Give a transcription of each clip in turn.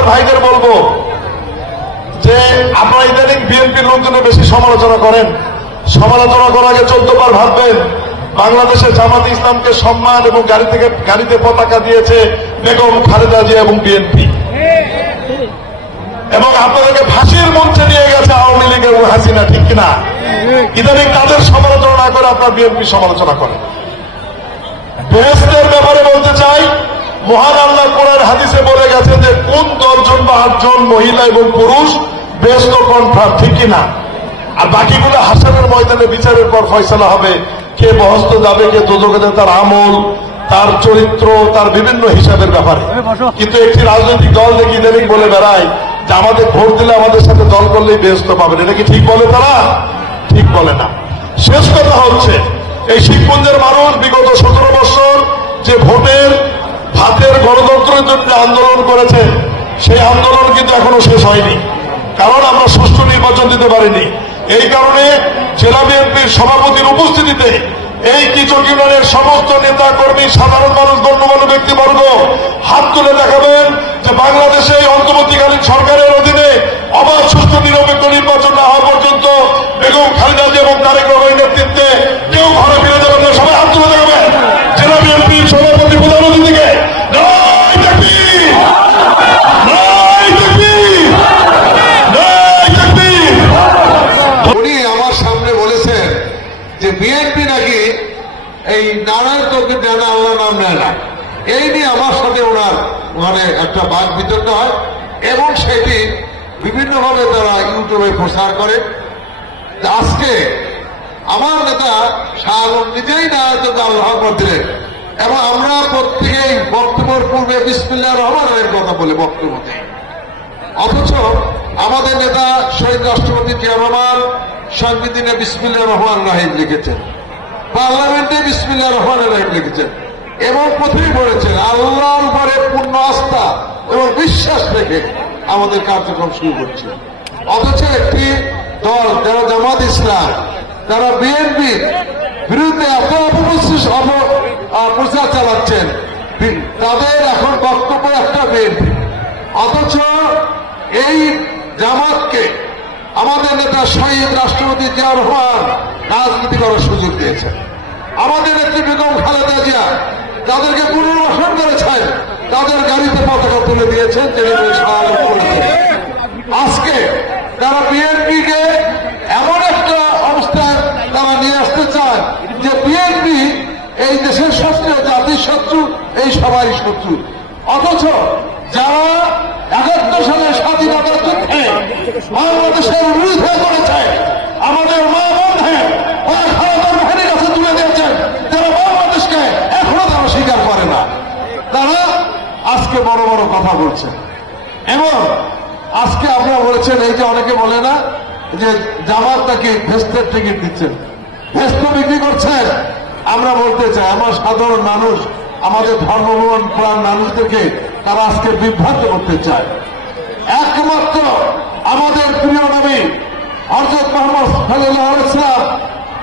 আমাদের ভাইদের বলবো যে আপনারা ইদানিং বিএনপির লোকজনের বেশি সমালোচনা করেন। সমালোচনা করার আগে 14 বার ভাববেন। বাংলাদেশে জামাত ইসলামকে সম্মান এবং গাড়িতে পতাকা দিয়েছে বেগম খালেদা জিয়া এবং বিএনপি, এবং আপনাদেরকে ফাঁসির মঞ্চে নিয়ে গেছে আওয়ামী লীগ এবং হাসিনা, ঠিক কিনা? ইদানিং তাদের সমালোচনা না করে আপনার বিএনপি সমালোচনা করেন। বেহেশতের ব্যাপারে বলতে চাই, মহান আল্লাহ কোরআন হাদিসে বলে গেছে যে কোন 10 জন বা 8 জন মহিলা এবং পুরুষ বেহেশত কনফার্ম, ঠিক কিনা? আর বাকিগুলো হাসানের ময়দানে বিচারের পর ফয়সালা হবে কে বেহেশত যাবে কে দোজখে যাবে, তার আমল, তার চরিত্র, তার বিভিন্ন হিসাবের ব্যাপারে। কিন্তু একটি রাজনৈতিক দল দেখি ইদানিং বলে বেড়ায় যে আমাদের ভোট দিলে আমাদের সাথে দল করলেই বেহেশত পাবেন। এটা কি ঠিক বলে তারা? ঠিক বলে না। শেষ কথা হচ্ছে, এই শিবগঞ্জের মানুষ বিগত 17 বছর যে ভোটের ভাতের গণতন্ত্রের জন্য আন্দোলন করেছে, সেই আন্দোলন কিন্তু এখনো শেষ হয়নি, কারণ আমরা সুষ্ঠু নির্বাচন দিতে পারিনি। এই কারণে জেলা বিএনপির সভাপতির উপস্থিতিতে এই কিচক ইউনিয়নের সমস্ত নেতা কর্মী, সাধারণ মানুষ, গণ্যমান্য ব্যক্তিবর্গ হাত তুলে দেখাবেন যে বাংলাদেশে অন্তর্বর্তীকালীন সরকারের অধীনে অবাধ, সুষ্ঠু, নিরপেক্ষ নির্বাচন না হওয়া পর্যন্ত বেগম খালেদা জিয়া এবং তারেক রহমানের নেতৃত্বে কেউ ঘরে ফিরে যাবেন না। সবাই হাত তুলে দেখাবেন জেলা বিএনপির সভাপতি প্রধান অতিথিকে। উনি আমার সামনে বলেছেন যে বিএনপি নাকি এই নারায়ণ তোকে দেয় না, আল্লাহ নাম নেয় না। এই নিয়ে আমার সাথে ওনার মানে একটা বাদ বিতর্ক হয়, এবং সেটি বিভিন্নভাবে তারা ইউটিউবে প্রচার করে। আজকে আমার নেতা শাহ আলম নিজেই নারায়ণকে আল্লাহ দিলেন, এবং আমরা প্রত্যেকেই বক্তব্যের পূর্বে বিসমিল্লাহির রহমানির কথা বলে বক্তব্য দিই। অথচ আমাদের নেতা শহীদ রাষ্ট্রপতি জিয়া রহমান সংবিধানে বিসমিল্লাহির রহমানির রহিম লিখেছেন, পার্লামেন্টে বিসমিল্লাহির রহমানির রহিম লিখেছেন, এবং প্রথমেই বলেছেন আল্লাহর উপরে পূর্ণ আস্থা এবং বিশ্বাস রেখে আমাদের কার্যক্রম শুরু করছে। অথচ একটি দল যারা জামাত ইসলাম, যারা বিএনপির বিরুদ্ধে এত অপপ্রচার চালাচ্ছেন, তাদের এখন বক্তব্য একটা বিএনপি। অথচ এই জামাতকে আমাদের নেতা শহীদ রাষ্ট্রপতি জিয়া রহমান রাজনীতি করার সুযোগ দিয়েছেন। আমাদের নেত্রী বেগম খালেদা জিয়া তাদেরকে পুনর্বাসন করেছেন, তাদের গাড়িতে পতাকা তুলে দিয়েছেন, আজকে তারা বিএনপিকে এমন একটা অবস্থায় তারা নিয়ে আসতে চায় যে বিএনপি এই দেশের শত্রু, জাতির শত্রু, এই সবারই শত্রু। অথচ যারা 71 সালের স্বাধীনতার যুদ্ধে বাংলাদেশের বিরুদ্ধে করেছে, আমাদের মা বন্ধে খালেদা বাহিনীর কাছে তুলে দিয়েছেন, যারা বাংলাদেশকে এখনো তারা স্বীকার করে না, তারা আজকে বড় বড় কথা বলছে। এবং আজকে আপনারা বলেছেন, এই যে অনেকে বলে না যে জামাত তাকে ভেস্তের টিকিট দিচ্ছেন, ভেস্ত বিক্রি করছেন। আমরা বলতে চাই, আমার সাধারণ মানুষ, আমাদের ধর্মপ্রাণ প্রাণ মানুষদেরকে তারা আজকে বিভ্রান্ত করতে চায়। একমাত্র আমাদের প্রিয় নবী হযরত মুহাম্মদ সাল্লাল্লাহু আলাইহি ওয়াসাল্লাম,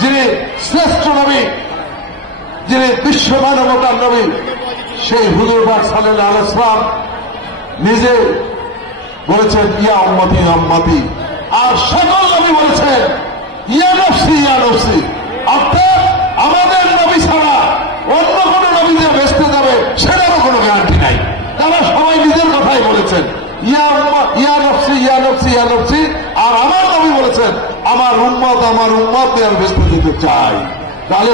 যিনি শ্রেষ্ঠ নবী, যিনি বিশ্ব মানবতার নবী, সেই হুজুর পাক সাল্লাল্লাহু আলাইহি ওয়াসাল্লাম নিজে বলেছেন ইয়া উম্মতি ইয়া উম্মতি, আর সকল নবী বলেছেন ইয়া নফসি ইয়া নফসি। অর্থাৎ আমাদের নবী ছাড়া অন্য কোন নবী যে বেঁচতে যাবে সেটারও কোনো গ্যারান্টি নাই। তারা সবাই নিজের কথাই বলেছেন ইয়া নফসি ইয়া নফসি ইয়া নফসি, আর আমার নবী বলেছেন আমার উম্মত আমি বেঁচতে দিতে চাই। তাহলে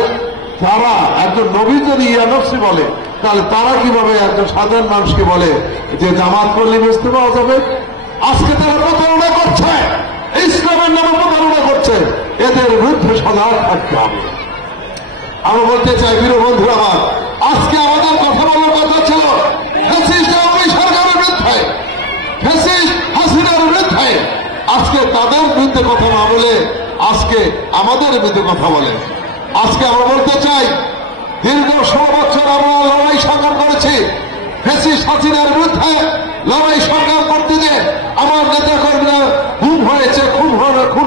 তারা একজন নবী যদি ইয়া নফসি বলে, তাহলে তারা কিভাবে একজন সাধারণ মানুষকে বলে যে জামাত করলে বেঁচতে পাওয়া যাবে? আজকে তারা প্রতারণা করছে, ইসলামের নামে প্রতারণা করছে, এদের বিরুদ্ধে সজাগ থাকতে হবে। আমি বলতে চাই প্রিয় বন্ধু আমার, আজকে আমাদের কথা বলার কথা ছিল ফ্যাসিস্ট আওয়ামী সরকারের বিরুদ্ধে, ফ্যাসিস্ট হাসিনার বিরুদ্ধে। আজকে তাদের বিরুদ্ধে কথা না বলে আজকে আমাদের বিরুদ্ধে কথা বলে। আজকে আমরা বলতে চাই, দীর্ঘ 16 বছর আমরা লড়াই সংগ্রাম করেছি ফ্যাসিস্ট হাসিনার বিরুদ্ধে। লড়াই সংগ্রাম করতে যে আমার নেতা কর্মীরা খুন হয়েছে, খুন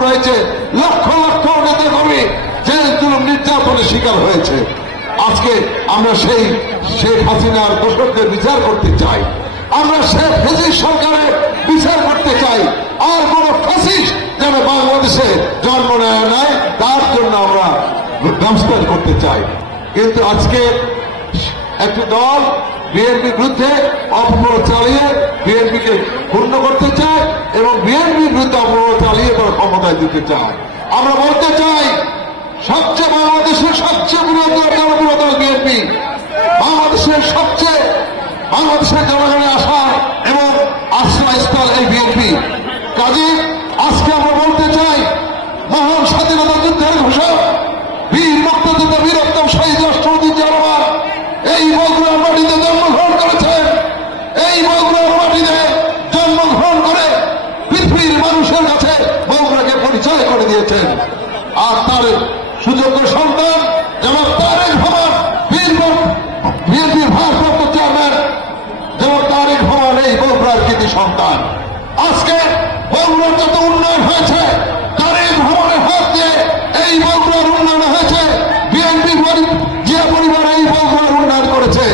হয়েছে, লক্ষ লক্ষ নেতা কর্মী জেল জুলুম নির্যাতনের শিকার হয়েছে। আজকে আমরা সেই শেখ হাসিনার দোষকদের বিচার করতে চাই। আমরা শেখ হাসিনা সরকারের বিচার করতে চাই, আর কোন ফ্যাসিস্ট যেন বাংলাদেশে জন্ম নেয় তার জন্য আমরা ব্যবস্থা করতে চাই। কিন্তু আজকে একটি দল বিএনপির বিরুদ্ধে অপপ্রচার চালিয়ে বিএনপিকে ক্ষুণ্ণ করতে চায় এবং বিএনপির বিরুদ্ধে অপপ্রচার চালিয়ে তারা ক্ষমতায় দিতে চায়। আমরা বলতে চাই বাংলাদেশের সবচেয়ে বৃহত্তর দল বিএনপি, বাংলাদেশের জনগণের আশা এবং আশ্রয়স্থল এই বিএনপি। কাজে আজকে আমরা বলতে চাই মহান স্বাধীনতা যুদ্ধের ঘোষক বীর মুক্তিযোদ্ধা বীরত্তম শহীদ রাষ্ট্রপতি জিয়া রহমান এই বগুড়ার মাটিতে জন্মগ্রহণ করেছেন। এই বগুড়ার মাটিতে জন্মগ্রহণ করে পৃথিবীর মানুষের কাছে বগুড়াকে পরিচয় করে দিয়েছেন। আর তার সুযোগ্য সন্তান যেমন তারেক রহমান বিএনপির ভারপ্রাপ্ত চেয়ারম্যান যেমন তারেক রহমান এই বগুড়ার কৃতি সন্তান। আজকে বগুড়ার যত উন্নয়ন হয়েছে তারেক রহমানের হাত দিয়ে এই বগুড়ার উন্নয়ন হয়েছে। বিএনপি জিয়া পরিবার এই বগুড়ার উন্নয়ন করেছে।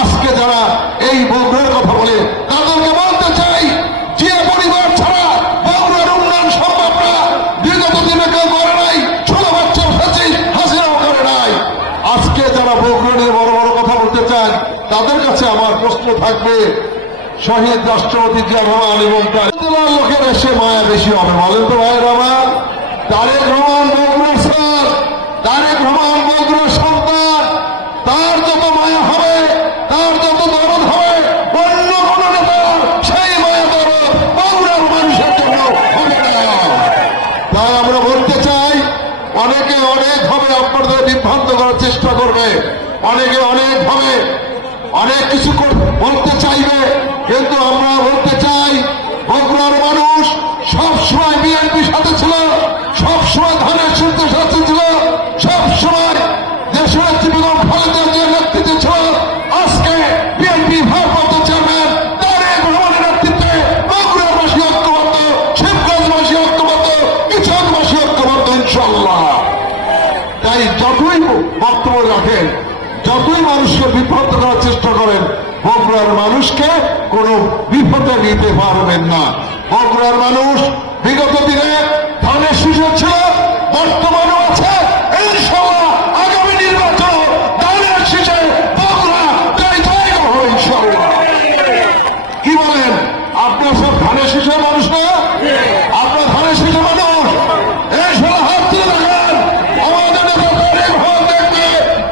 আজকে যারা এই বগুড়ার কথা বলে তাদেরকে বলতে চাই জিয়া পরিবার ছাড়া বগুড়ার উন্নয়ন সম্ভব না। বিগত দিনে কেউ করে নাই, 16 বছর হাসিনাও করে নাই। আজকে যারা বগুড়া নিয়ে বড় বড় কথা বলতে চান তাদের কাছে আমার প্রশ্ন থাকবে, শহীদ রাষ্ট্রপতি জিয়া রহমান এবং তার লোকের এসে মায়া বেশি হবে বলেন তো ভাই রহমান? তারেক রহমান বগুড়ার স্যার, তারেক রহমান বগুড়ার সন্তান, তার যত মায়া হবে, তার যত দরদ হবে অন্য কোন নেতার সেই মায়া দরদ বগুড়ার মানুষের জন্য হবে না। তাই আমরা বলতে চাই অনেকে অনেকভাবে আপনাদের বিভ্রান্ত করার চেষ্টা করবে, অনেকে অনেকভাবে অনেক কিছু বলতে চাইবে, কিন্তু আমরা বলতে চাই বগুড়ার মানুষ সবসময় বিএনপির সাথে ছিল, সবসময় ধানের শীর্ষের সাথে ছিল, সবসময় দেশের বেগম খালেদা জিয়ার নেতৃত্বে ছিল। আজকে বিএনপি ভারপ্রাপ্ত চেয়ারম্যান তারেক রহমানের নেতৃত্বে বগুড়াবাসী ঐক্যবদ্ধ, শিবগঞ্জবাসী ঐক্যবদ্ধ, কিশোরবাসী ঐক্যবদ্ধ ইনশাআল্লাহ। তাই যতই বক্তব্য রাখেন, যতই মানুষকে বিভ্রান্ত করার চেষ্টা করেন, বগুড়ার মানুষকে কোনো বিপদে নিতে পারবেন না। বগুড়ার মানুষ বিগত দিনে ধানের শীষে ছিল, বর্তমানেও আছে, ইনশাআল্লাহ আগামী নির্বাচন ধানের শীষে বগুড়া জয় হবে ইনশাআল্লাহ। কি বলেন? আপনার সব ধানের শীষের মানুষ না? আপনার ধানের শীষের মানুষ ইনশাআল্লাহ হাত তুলে রাখেন। আমাদের নেতা তারেক রহমান দেখবে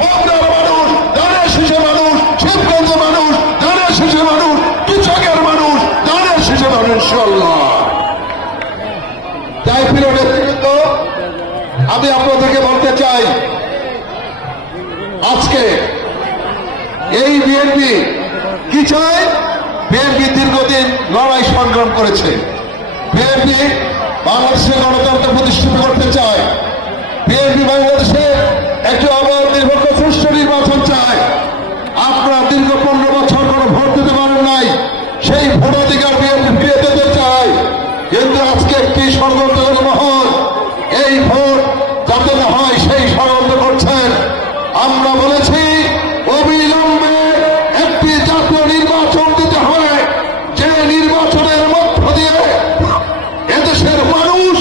বগুড়ার মানুষ, ধানের শীষের মানুষ, শিবগঞ্জের মানুষ, ধানের শীষের মানুষ, কৃষকের মানুষ, ধানের শীষের মানুষ ইনশাআল্লাহ। তাই প্রিয় নেতৃবৃন্দ, আমি আপনাদেরকে বলতে চাই আজকে এই বিএনপি কি চায়? বিএনপি দীর্ঘদিন লড়াই সংগ্রাম করেছে। বিএনপি বাংলাদেশের গণতন্ত্র প্রতিষ্ঠিত করতে চায়। বিএনপি বাংলাদেশে একটি অবাধ নিরপেক্ষ সুষ্ঠু নির্বাচন চায়। আপনারা দীর্ঘ 15 বছর কোনো ভোট দিতে পারেন নাই, সেই ভোটাধিকার বিএনপি ফিরিয়ে দিতে চায়। কিন্তু আজকে একটি ষড়যন্ত্রের মহল এই ভোট যাতে না হয় সেই ষড়যন্ত্র করছেন। আমরা বলেছি অবিলম্বে একটি জাতীয় নির্বাচন দিতে হবে, যে নির্বাচনের মধ্য দিয়ে এদেশের মানুষ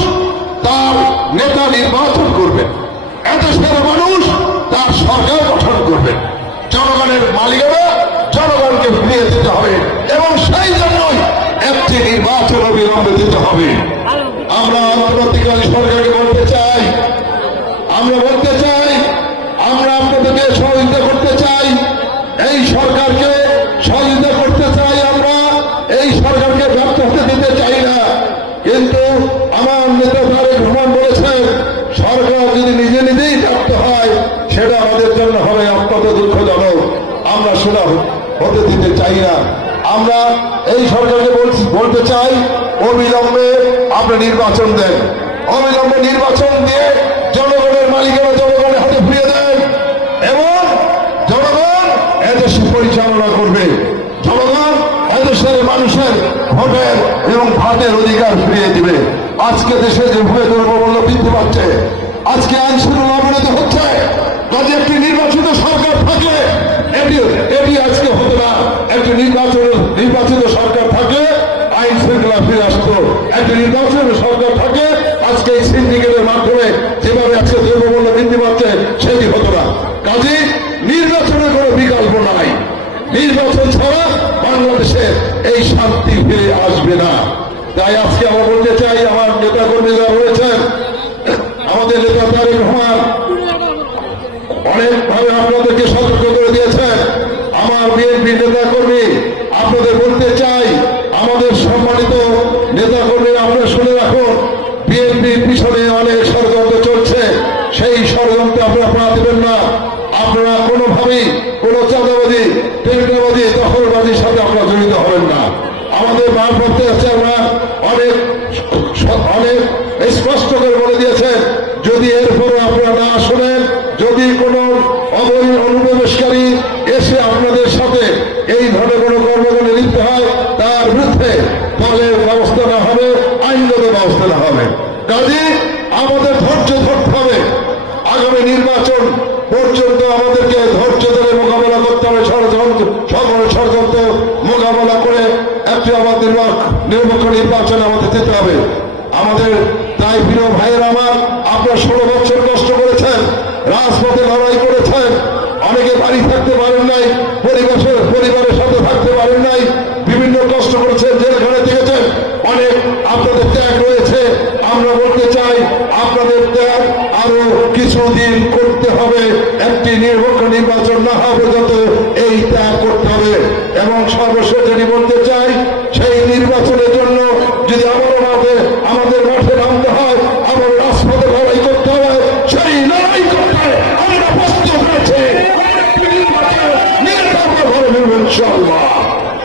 তার নেতা নির্বাচন করবে, এদেশের মানুষ তার সরকার গঠন করবে। জনগণের মালিকানা জনগণকে ফিরিয়ে দিতে হবে এবং সেই জন্যই একটি নির্বাচন অবিলম্বে দিতে হবে। আমরা অন্তর্বর্তীকালীন সরকারকে বলতে চাই, আমরা আপনাদেরকে সহযোগিতা করতে চাই, এই সরকারকে সহযোগিতা করতে চাই। আমরা এই সরকারকে ব্যর্থ হতে দিতে চাই না। কিন্তু আমার নেতা তারেক রহমান বলেছেন সরকার যদি নিজে নিজেই ব্যর্থ হয় সেটা আমাদের জন্য হবে অত্যন্ত দুঃখজনক। আমরা সেটা হতে দিতে চাই না। আমরা এই সরকারকে বলতে চাই অবিলম্বে আপনি নির্বাচন দেন, অবিলম্বে নির্বাচন দিয়ে জনগণের মালিকানা জনগণের হাতে ফিরিয়ে দেন এবং জনগণ এদেশ পরিচালনা করবে। জনগণ এদেশের মানুষের ভোটের এবং ভাতের অধিকার ফিরিয়ে দিবে। আজকে দেশে যেভাবে দ্রব্যমূল্য বৃদ্ধি পাচ্ছে, আজকে আইন শৃঙ্খলা অবনতি হচ্ছে, কাজে একটি নির্বাচিত সরকার থাকলে এটি আজকে হতো না। একটি নির্বাচিত সরকার থাকে আইন শৃঙ্খলা ফিরে আসতো, একটি নির্বাচিত সরকার থাকে আজকে এই সিন্ডিকেটের মাধ্যমে যেভাবে আজকে দ্রব্যমূল্য বৃদ্ধি পাচ্ছে সেটি হতো না। কাজে নির্বাচনের কোনো বিকল্প নাই, নির্বাচন ছাড়া বাংলাদেশে এই শান্তি ফিরে আসবে না। তাই আজকে আমরা বলতে চাই, আমার নেতা কর্মীরা রয়েছেন, আমাদের নেতা তারেক রহমান অনেকভাবে আপনাদেরকে সতর্ক করে দিয়েছেন। আমার বিএনপি নেতা কর্মী আপনাদের বলতে চাই, আমাদের সম্মানিত নেতা কর্মী আপনারা শুনে রাখুন, বিএনপির পিছনে অনেক ষড়যন্ত্র চলছে, সেই ষড়যন্ত্রে আপনারা পা দেবেন না। আপনারা কোনোভাবেই কোনো চাঁদাবাজি, টেন্ডারবাজি, দখলবাজির সাথে আপনারা জড়িত হবেন না। আমাদের ভারপ্রাপ্ত চেয়ারম্যান অনেক স্পষ্ট করে বলে দিয়েছেন, যদি এরপরে আপনারা না শোনেন, যদি কোনো অবৈধ অনুপ্রবেশকারী এসে আপনাদের সাথে এই ধরনের কোনো কর্মকাণ্ডে লিপ্ত হয়, তার বিরুদ্ধে দলের ব্যবস্থা না হবে, আইনগত ব্যবস্থা না হবে। কাজে আমাদের ধৈর্য ধরতে হবে, আগামী নির্বাচন পর্যন্ত আমাদেরকে ধৈর্য ধরে মোকাবেলা করতে হবে, সকল ষড়যন্ত্র মোকাবেলা করে একটি আমাদের নিরপেক্ষ নির্বাচনে আমাদের যেতে হবে। আমাদের তাই প্রিয় ভাইয়েরা আমার, আপনারা 16 বছর কষ্ট করেছেন, রাজপথে লড়াই করেছেন, অনেকে বাড়ি থাকতে পারেন নাই, পরিবারের সাথে থাকতে পারেন নাই, বিভিন্ন কষ্ট করেছেন, জেলখানে থেকেছেন, অনেক আপনাদের ত্যাগ রয়েছে। আমরা বলতে চাই, আপনাদের ত্যাগ আরো কিছুদিন করতে হবে, একটি নিরপেক্ষ নির্বাচন না হওয়া পর্যন্ত এই ত্যাগ করতে হবে। এবং সর্বশেষ যেটি বলতে চাই, সেই নির্বাচনের জন্য